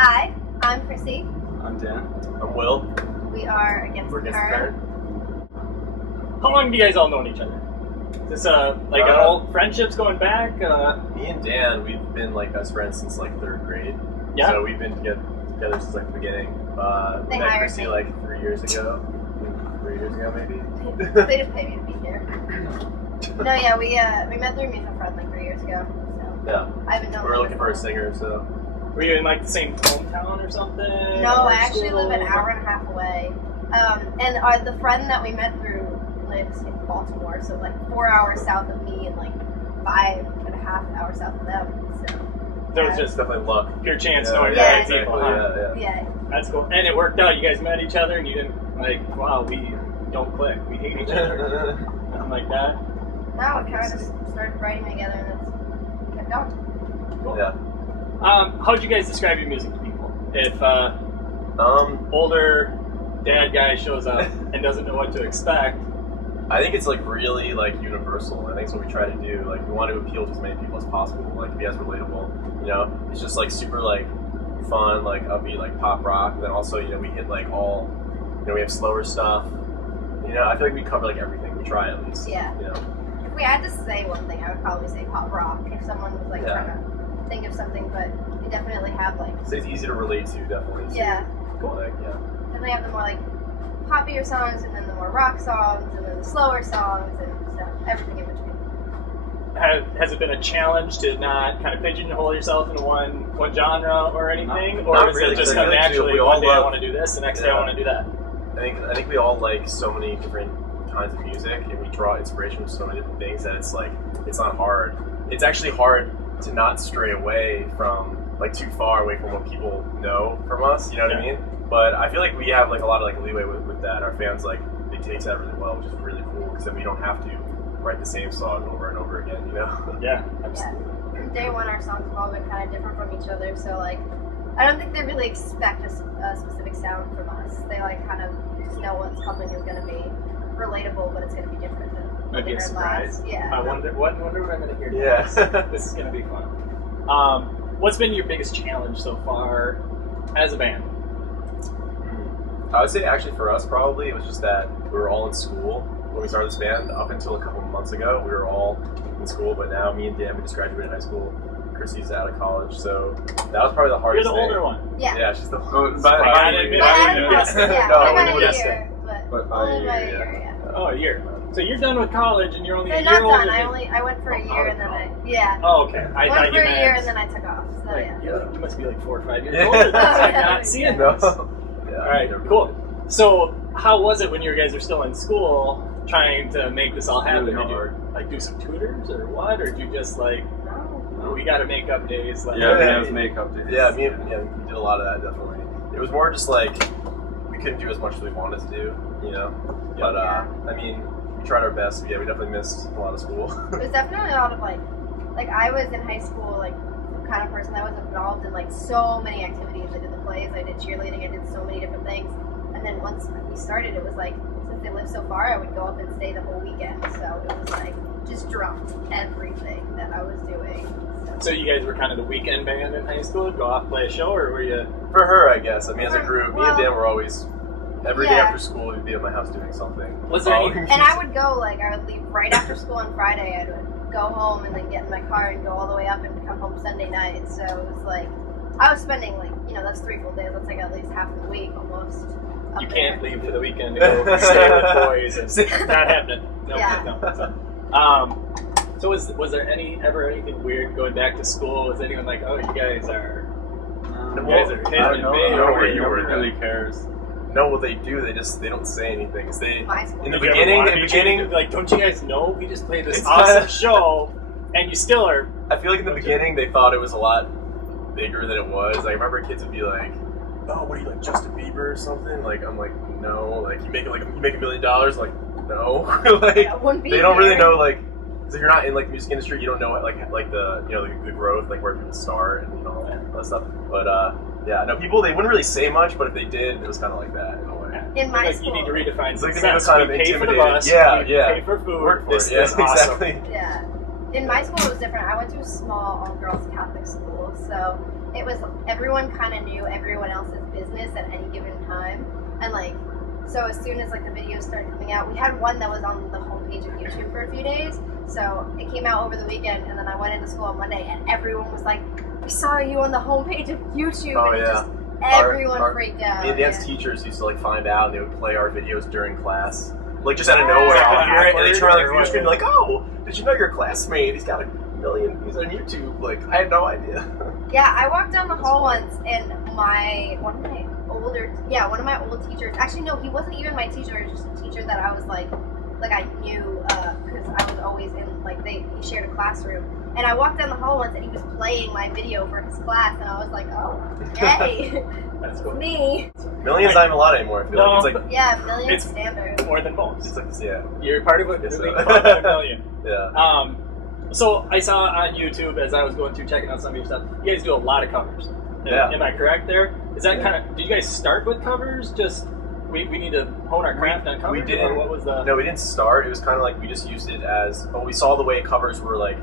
Hi, I'm Chrissy. I'm Dan. I'm Will. We are Against the Current. How long have you guys all known each other? Is this an old friendships going back? Me and Dan, we've been like best friends since like third grade. Yeah. So we've been together since like the beginning. They met hired Chrissy me. like 3 years ago. 3 years ago maybe. They just paid me to be here. No, yeah, we met through a mutual friend like 3 years ago. So Yeah. I haven't known. We were them looking for a before. singer, so Were you in like the same hometown or something? No, Or I actually live an school? hour and a half away. And the friend that we met through lives in Baltimore, so like 4 hours south of me and like 5.5 hours south of them. So So it was it's just definitely luck. your chance Yeah, knowing yeah, the right exactly. people, huh? Yeah. yeah, That's cool. And it worked out. You guys met each other and you didn't like, wow, we don't click. We hate each other. Nothing like that. now it kind of started writing together and it's kept going. Cool. Yeah. How'd you guys describe your music to people? If older dad guy shows up and doesn't know what to expect, I think it's like really like universal. I think it's what we try to do. Like we want to appeal to as many people as possible. Like be as relatable. You know, it's just like super like fun, like upbeat, like pop rock. And then also, you know, we hit like all, you know, we have slower stuff. You know, I feel like we cover like everything. We try at least. Yeah. You know. If we had to say one thing, I would probably say pop rock. If someone was like Yeah. trying to think of something, but we definitely have like So it's easy to relate to, definitely. So, yeah, Cool. Like, yeah. definitely have the more like poppier songs, and then the more rock songs, and then the slower songs, and so everything in between. has it been a challenge to not kind of pigeonhole yourself into one genre or anything? Or Not is really, it just 'cause I come feel like naturally? we all One day I love- want to do this, the next day I Yeah. want to do that. I think we all like so many different kinds of music, and we draw inspiration from so many different things that it's like it's not hard. It's actually hard to not stray away from like too far away from what people know from us. You know what I Yeah. mean? But I feel like we have like a lot of like leeway with that. Our fans like they take that really well, which is really cool because then we don't have to write the same song over and over again. You know? Yeah, Yeah. absolutely. From day one, our songs have all been kind of different from each other, so like I don't think they really expect a specific sound from us. They like kind of just know what's coming is going to be relatable, but it's going to be different than what Maybe they a heard last. surprise. Yeah. I wonder what I'm going to hear Yeah. next. This is going to be fun. What's been your biggest challenge so far as a band? I would say actually for us probably it was just that we were all in school when we started this band. Up until a couple of months ago, we were all in school, but now me and Dan, we just graduated high school. Chrissy's out of college, so that was probably the You're hardest the thing. older one. Yeah. Yeah, she's the Oh, one. but I gotta admit, But I I wouldn't don't have know. guessed it. Yeah, No, I only by wouldn't a have year, But but only by a year. Yeah. Oh, a year. So you're done with college and you're only No, a not year older done. than I went for a Oh, year and then I Oh, okay. I went thought for you a meant year and then I took off. So like, yeah. you must be like 4 or 5 years Yeah. older than us. I'm Yeah. not seeing No. this. Yeah, All right, cool. So how was it when you guys were still in school trying to make this all happen? Really Did you hard. like do some tutors or what? Or did you just like, No. we got to make up days? Like, Yeah, Yeah. it was makeup days. Yeah, we did a lot of that definitely. It was more just like we couldn't do as much as we wanted to do, you know. But Yeah. I mean, we tried our best. Yeah, we definitely missed a lot of school. It was definitely a lot of like I was in high school, like the kind of person that was involved in like so many activities. I did the plays, I did cheerleading, I did so many different things. And then once we started, it was like since they lived so far, I would go up and stay the whole weekend. So it was like just dropped everything that I was doing. So you guys were kind of the weekend band in high school? Go off play a show, or were you? For her, I guess. I mean, as a group, me and Well, Dan were always every day yeah. after school we'd be at my house doing something. Was there any- And I would go like I would leave right after school on Friday. I would go home and then get in my car and go all the way up and come home Sunday night. So it was like I was spending like that's 3 full days. That's like at least half the week almost. up You there. can't leave for the weekend to go stay with boys. It's not happening. No, Yeah. no. So was there ever anything weird going back to school? Was anyone like, oh, you guys are No, you guys are I hitting don't it know. big? I don't know or where you Nobody were. really cares. No, what they do, they don't say anything. 'Cause they My school. in the Did you ever beginning, want in to the be treated beginning, like, don't you guys know we just played this It's awesome kinda- show, and you still are. I feel like in the beginning they thought it was a lot bigger than it was. Like, I remember kids would be like, "Oh, what are you like, Justin Bieber or something?" Like, I'm like, "No." Like, you make $1 million. Like, no. Like, I wouldn't be they don't really here. know like. So if you're not in like the music industry, you don't know what, like the the growth, like where people start and all that stuff. But yeah, no, people they wouldn't really say much, but if they did, it was kind of like that in a way. In my Like, school. you need to redefine It's like they success. give us kind We of pay for the intimidated. bus. Yeah, we yeah. pay for food. Work for this it. Yeah, is awesome. exactly. Yeah. In my school, it was different. I went to a small all-girls Catholic school, so it was everyone kind of knew everyone else's business at any given time, and like so as soon as like the videos started coming out, we had one that was on the homepage of YouTube for a few days. So it came out over the weekend, and then I went into school on Monday, and everyone was like, "We saw you on the homepage of YouTube." Oh, and it yeah. just, everyone freaked out. Me and Dan's yeah. teachers used to like find out, and they would play our videos during class, like just out of Yeah. nowhere. Is that I'll hear it, and awkward, they turn on or the what? computer screen, like, "Oh, did you know your classmate? He's got 1 million views on YouTube." Like, I had no idea. Yeah, I walked down the hall once, and one of my old teachers. Actually, no, he wasn't even my teacher. It was just a teacher that I was like I knew because I was always in like he shared a classroom. And I walked down the hall once, and he was playing my video for his class, and I was like, "Oh, yay, That's it's cool. me!" Millions not even a lot anymore. I feel No. like it's like Yeah, million It's- standard. More than most. it's like yeah, You're part of a Yes, really sir. club of a million. yeah. So I saw on YouTube as I was going through checking out some of your stuff, you guys do a lot of covers. Yeah. Am I correct there? Is that Yeah. kind of, did you guys start with covers? Just, we need to hone our craft on covers? We didn't. Or what was the... No, we didn't start. It was kind of like we just used it as. Oh, we saw the way covers were like,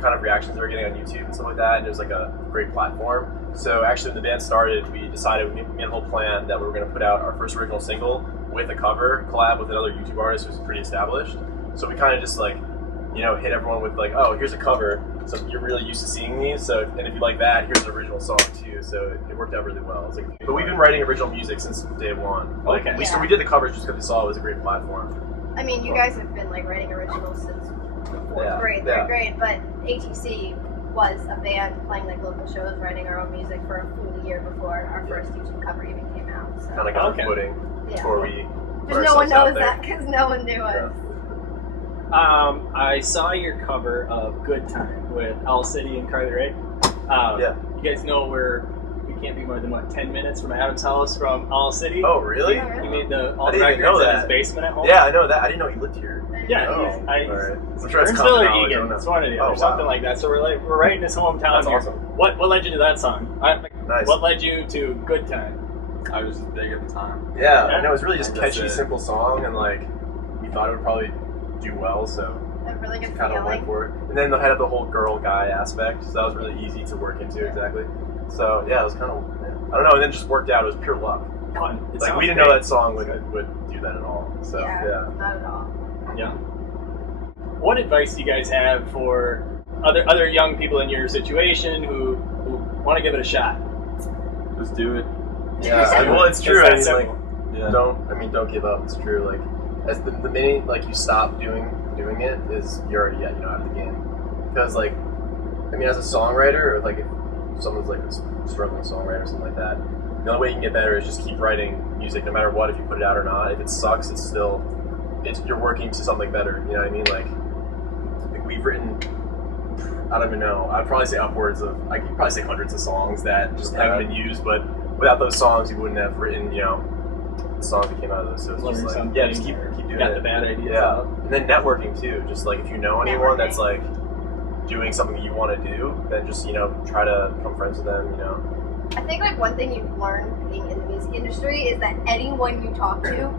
kind of reactions they were getting on YouTube and stuff like that, and it was like a great platform. So actually, when the band started, we decided we made a whole plan that we were going to put out our first original single with a cover collab with another YouTube artist who's pretty established. So we kind of just like, hit everyone with like, oh, here's a cover. So you're really used to seeing these. So and if you like that, here's an original song too. So it worked out really well. It's like, but we've been writing original music since day one. Like, Okay. So we did the covers just because we saw it was a great platform. I mean, you guys have been like writing originals since fourth Yeah, grade, yeah. third grade, but ATC was a band playing like local shows, writing our own music for a full year before our first YouTube cover even came out. So Kind of got Okay. our footing yeah. before we. put Just no one ourselves out knows there. that because no one knew us. I saw your cover of Good Time with Owl City and Carly Rae. Yeah. You guys know we can't be more than, 10 minutes from Adam's house from Owl City? Oh, really? Yeah, really? He made all I the didn't even records know in his that. basement at home? Yeah, I know that. I didn't know he lived here. Yeah, Oh, he's, alright. I'm sure it's Burnsville common or knowledge, I Egan, don't know. it's one or the other, Oh, wow. something like that. So we're right in his hometown That's here. awesome. What led you to that song? Nice. What led you to Good Time? I was just big at the time. Yeah, Yeah. no, it was really just That's catchy, it. simple song, and like we thought it would probably do well, so A really good kind of went feeling. for it. And then they had the whole girl-guy aspect, so that was really easy to work into exactly. So yeah, it was kind of I don't know, and then it just worked out. It was pure luck. Fun. It Like sounds we didn't great. know that song would do that at all. So Yeah, not at all. Yeah. What advice do you guys have for other young people in your situation who want to give it a shot? Just do it. yeah. I mean, well, it's true. It's I that mean, like, simple. Yeah. don't give up. It's true. Like as the minute like you stop doing it is you're already out of the game. Because like I mean as a songwriter, or like if someone's like a struggling songwriter or something like that, the only way you can get better is just keep writing music no matter what, if you put it out or not. If it sucks, you're working to something better. You know what I mean? Like we've written, I don't even know, I'd probably say I could probably say hundreds of songs that just haven't been used, but without those songs you wouldn't have written, the songs that came out of those. So it's Learn just like, something, yeah, just keep doing got it. the bad ideas Yeah, out. and then networking too. Just like if you know anyone that's Networking. like doing something that you want to do, then just try to become friends with them. I think like one thing you've learned being in the music industry is that anyone you talk to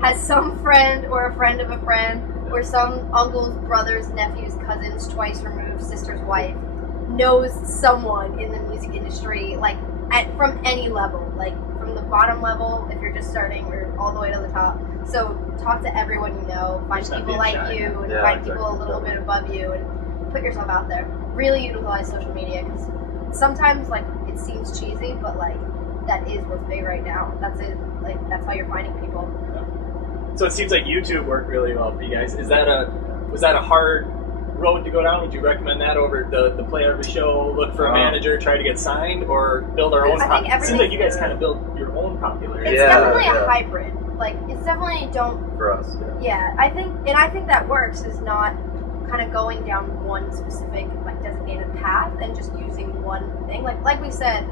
has some friend or a friend of a friend or some uncle's, brother's, nephew's, cousin's, twice removed, sister's wife knows someone in the music industry, like from any level, like from the bottom level if you're just starting or all the way to the top. So talk to everyone you know, find Just not people being like shy. you and Yeah, find exactly. people a little bit above you and put yourself out there. Really utilize social media because sometimes like it seems cheesy, but like that is what's big right now. That's it. Like that's how you're finding people. So it seems like YouTube worked really well for you guys. Was that a hard road to go down? Would you recommend that over the play every show, look for a manager, try to get signed, or build our own? I think It seems like you guys everything- kind of built your own popularity. It's Yeah, definitely yeah. a hybrid. Like it's definitely don't. For us, yeah. Yeah, I think that works is not kind of going down one specific like designated path and just using one thing. Like we said,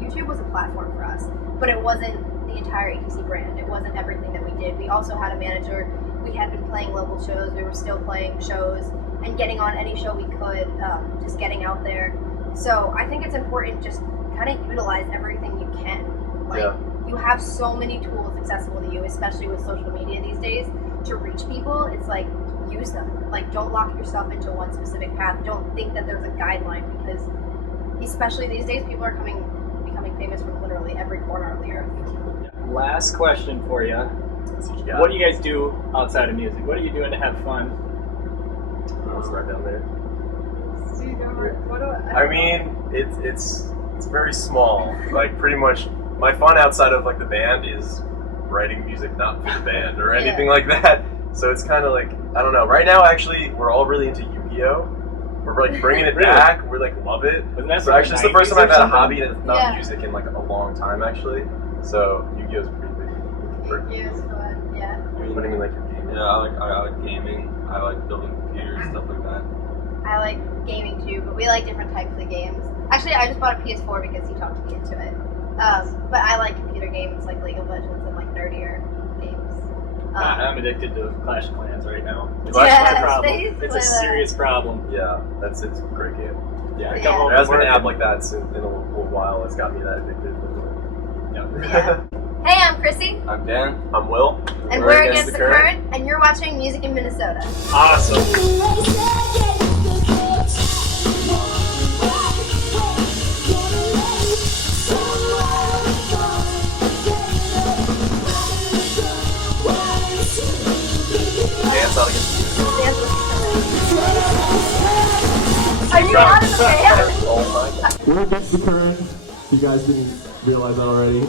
YouTube was a platform for us, but it wasn't the entire ATC brand. It wasn't everything that we did. We also had a manager. We had been playing local shows. We were still playing shows and getting on any show we could, just getting out there. So I think it's important just kind of utilize everything you can. Like Yeah. you have so many tools accessible to you, especially with social media these days, to reach people. It's like use them. Like don't lock yourself into one specific path. Don't think that there's a guideline because especially these days, people are becoming famous from literally every corner of the earth. Last question for you. That's what you got. What do you guys do outside of music? What are you doing to have fun? I'll start down there. What do I mean, it's very small. Like pretty much, my fun outside of like the band is writing music, not for the band or anything like that. So it's kind of like I don't know. Right now, actually, we're all really into Yu-Gi-Oh. We're like bringing it Really? back. We're like love it. Wasn't that So from actually, it's the the first 90s time I've had a or something? hobby and not Yeah. music in like a long time actually. So Yu-Gi-Oh's pretty big. For, Yu-Gi-Oh's fun, yeah. what do you mean like your game? Yeah, I like gaming. I like building computers, stuff like that. I like gaming too, but we like different types of games. Actually, I just bought a PS4 because he talked me into it. But I like computer games like League of Legends and like nerdier games. I'm addicted to Clash of Clans right now. It's Yes, my problem. they used to It's a play that. serious problem. Yeah, it's a great game. Yeah, I Yeah. come home There has from been an work app like that in a little while. It's got me that addicted. Yeah. Hey, I'm Chrissy, I'm Dan. I'm Will. and we're Against the Current, and you're watching Music in Minnesota. Awesome. Dance out against Dance with each other. Are you out of the band? Oh my god. We're Against the Current. You guys didn't realize that already.